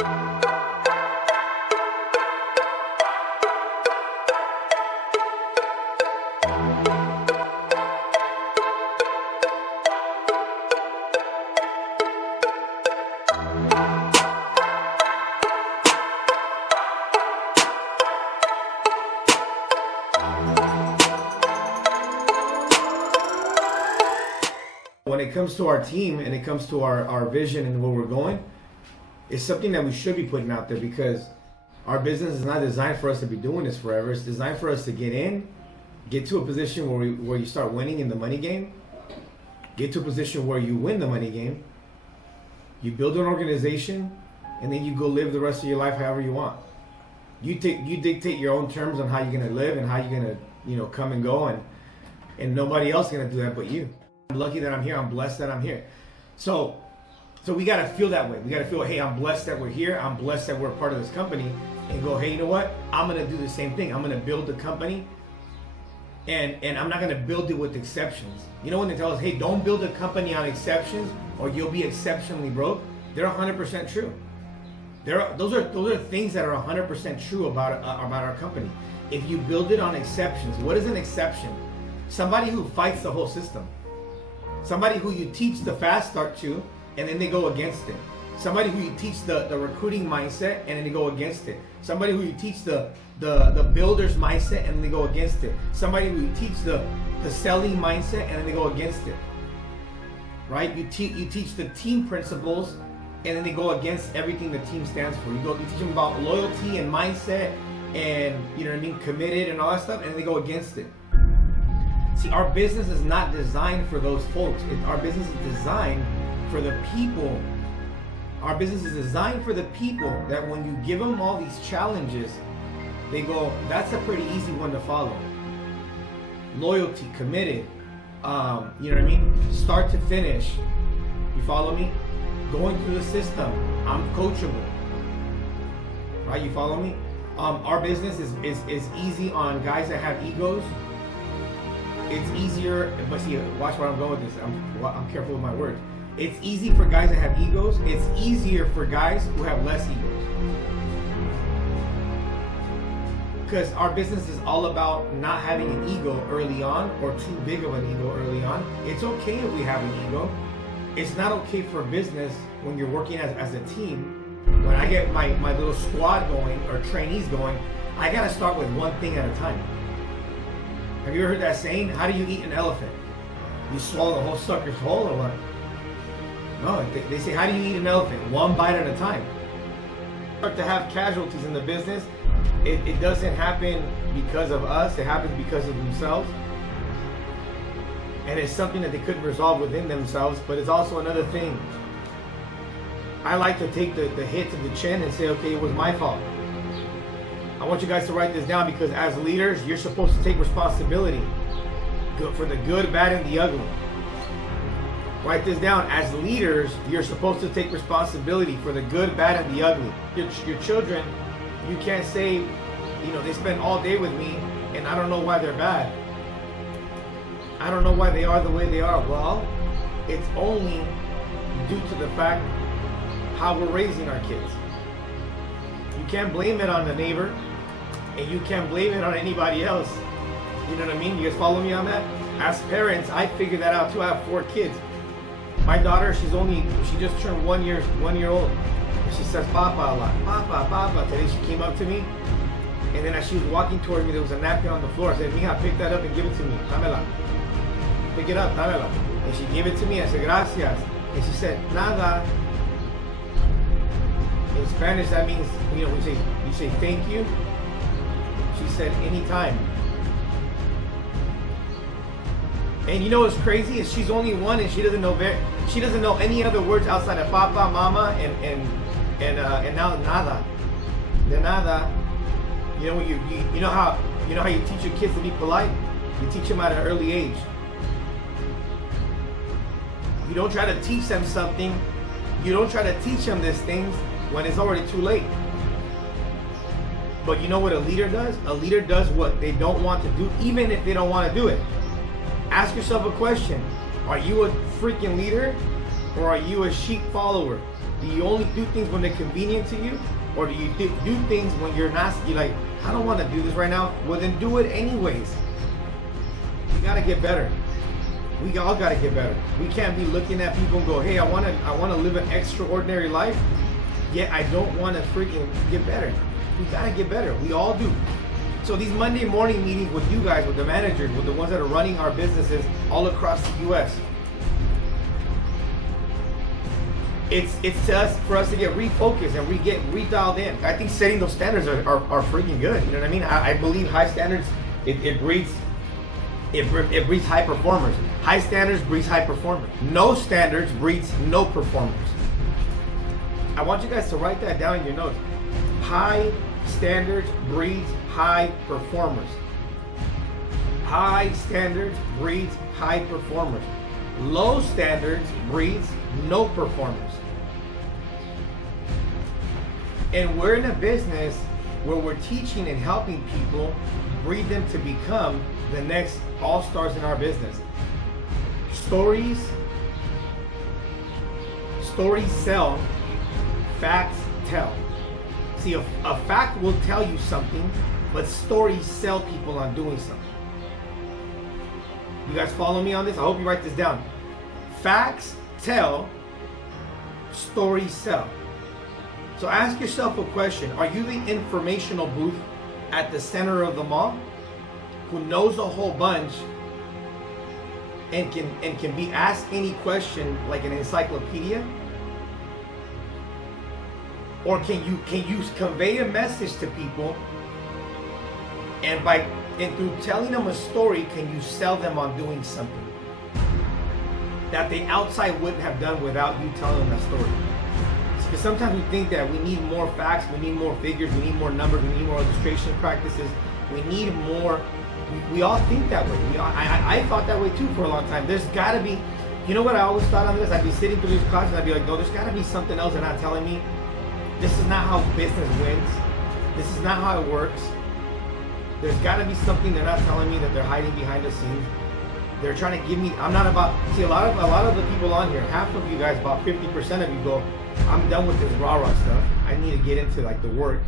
When it comes to our team and it comes to our vision and where we're going, it's something that we should be putting out there, because our business is not designed for us to be doing this forever. It's designed for us to get to a position where you start winning in the money game, get to a position where you win the money game, you build an organization, and then you go live the rest of your life however you want. You dictate your own terms on how you're gonna live and how you're gonna come and go, and nobody else is gonna do that but you. I'm lucky that I'm here. I'm blessed that I'm here. So we gotta feel that way. We gotta feel, hey, I'm blessed that we're here. I'm blessed that we're a part of this company, and go, hey, you know what? I'm gonna do the same thing. I'm gonna build the company, and I'm not gonna build it with exceptions. You know, when they tell us, hey, don't build a company on exceptions or you'll be exceptionally broke, they're 100% true. Those are things that are 100% true about our company. If you build it on exceptions, what is an exception? Somebody who fights the whole system. Somebody who you teach the fast start to, and then they go against it. Somebody who you teach the recruiting mindset, and then they go against it. Somebody who you teach the builder's mindset, and they go against it. Somebody who you teach the selling mindset, and then they go against it. Right? You teach the team principles, and then they go against everything the team stands for. You teach them about loyalty and mindset, and committed and all that stuff, and then they go against it. See, our business is not designed for those folks. Our business is designed for the people. Our business is designed for the people that when you give them all these challenges, they go, that's a pretty easy one to follow. Loyalty, committed, start to finish. You follow me? Going through the system. I'm coachable. Right, you follow me? Our business is easy on guys that have egos. It's easier, but see, watch where I'm going with this. I'm careful with my words. It's easy for guys that have egos. It's easier for guys who have less egos. Because our business is all about not having an ego early on, or too big of an ego early on. It's okay if we have an ego. It's not okay for business when you're working as a team. When I get my little squad going, or trainees going, I gotta start with one thing at a time. Have you ever heard that saying? How do you eat an elephant? You swallow the whole sucker's whole, or what? No, they say, how do you eat an elephant? One bite at a time. Start to have casualties in the business. It doesn't happen because of us. It happens because of themselves. And it's something that they couldn't resolve within themselves, but it's also another thing. I like to take the hit to the chin and say, okay, it was my fault. I want you guys to write this down, because as leaders, you're supposed to take responsibility for the good, bad, and the ugly. Write this down. As leaders, you're supposed to take responsibility for the good, bad, and the ugly. Your children, you can't say, they spend all day with me and I don't know why they're bad. I don't know why they are the way they are. Well, it's only due to the fact how we're raising our kids. You can't blame it on the neighbor, and you can't blame it on anybody else. You know what I mean? You guys follow me on that? As parents, I figured that out too. I have 4 kids. My daughter, she just turned 1 year old. She says Papa a lot. Papa, Papa. Today she came up to me, and then as she was walking toward me, there was a napkin on the floor. I said, Mija, pick that up and give it to me. Dámela. Pick it up, dámela. And she gave it to me. I said, gracias. And she said, nada. In Spanish, that means, you say thank you. She said anytime. And you know what's crazy is she's only 1, and she doesn't know any other words outside of papa, mama, and now nada. De nada. You know how you teach your kids to be polite? You teach them at an early age. You don't try to teach them something. You don't try to teach them these things when it's already too late. But you know what a leader does? A leader does what they don't want to do, even if they don't want to do it. Ask yourself a question. Are you a freaking leader, or are you a sheep follower? Do you only do things when they're convenient to you? Or do you do things when you're like, I don't want to do this right now? Well, then do it anyways. You got to get better. We all got to get better. We can't be looking at people and go, hey, I want to live an extraordinary life, yet I don't want to freaking get better. We got to get better. We all do. So these Monday morning meetings with you guys, with the managers, with the ones that are running our businesses all across the U.S., it's to us, for us to get refocused and get redialed in. I think setting those standards are freaking good. You know what I mean? I believe high standards, it breeds high performers. High standards breeds high performers. No standards breeds no performers. I want you guys to write that down in your notes. High standards breeds high performers. High standards breeds high performers. Low standards breeds no performers. And we're in a business where we're teaching and helping people breed them to become the next all-stars in our business. Stories sell, facts tell. See, a fact will tell you something, but stories sell people on doing something. You guys follow me on this? I hope you write this down. Facts tell, stories sell. So ask yourself a question. Are you the informational booth at the center of the mall who knows a whole bunch and can be asked any question like an encyclopedia? Or can you convey a message to people, and through telling them a story, can you sell them on doing something that the outside wouldn't have done without you telling them that story? Because sometimes we think that we need more facts, we need more figures, we need more numbers, we need more illustration practices, we need more. We all think that way. I thought that way too for a long time. There's got to be, you know what I always thought on this? I'd be sitting through these classes and I'd be like, no, there's got to be something else they're not telling me. This is not how business wins. This is not how it works. There's got to be something they're not telling me that they're hiding behind the scenes. They're trying to give me. I'm not about. See, a lot of the people on here, half of you guys, about 50% of you go, I'm done with this rah-rah stuff. I need to get into like the work.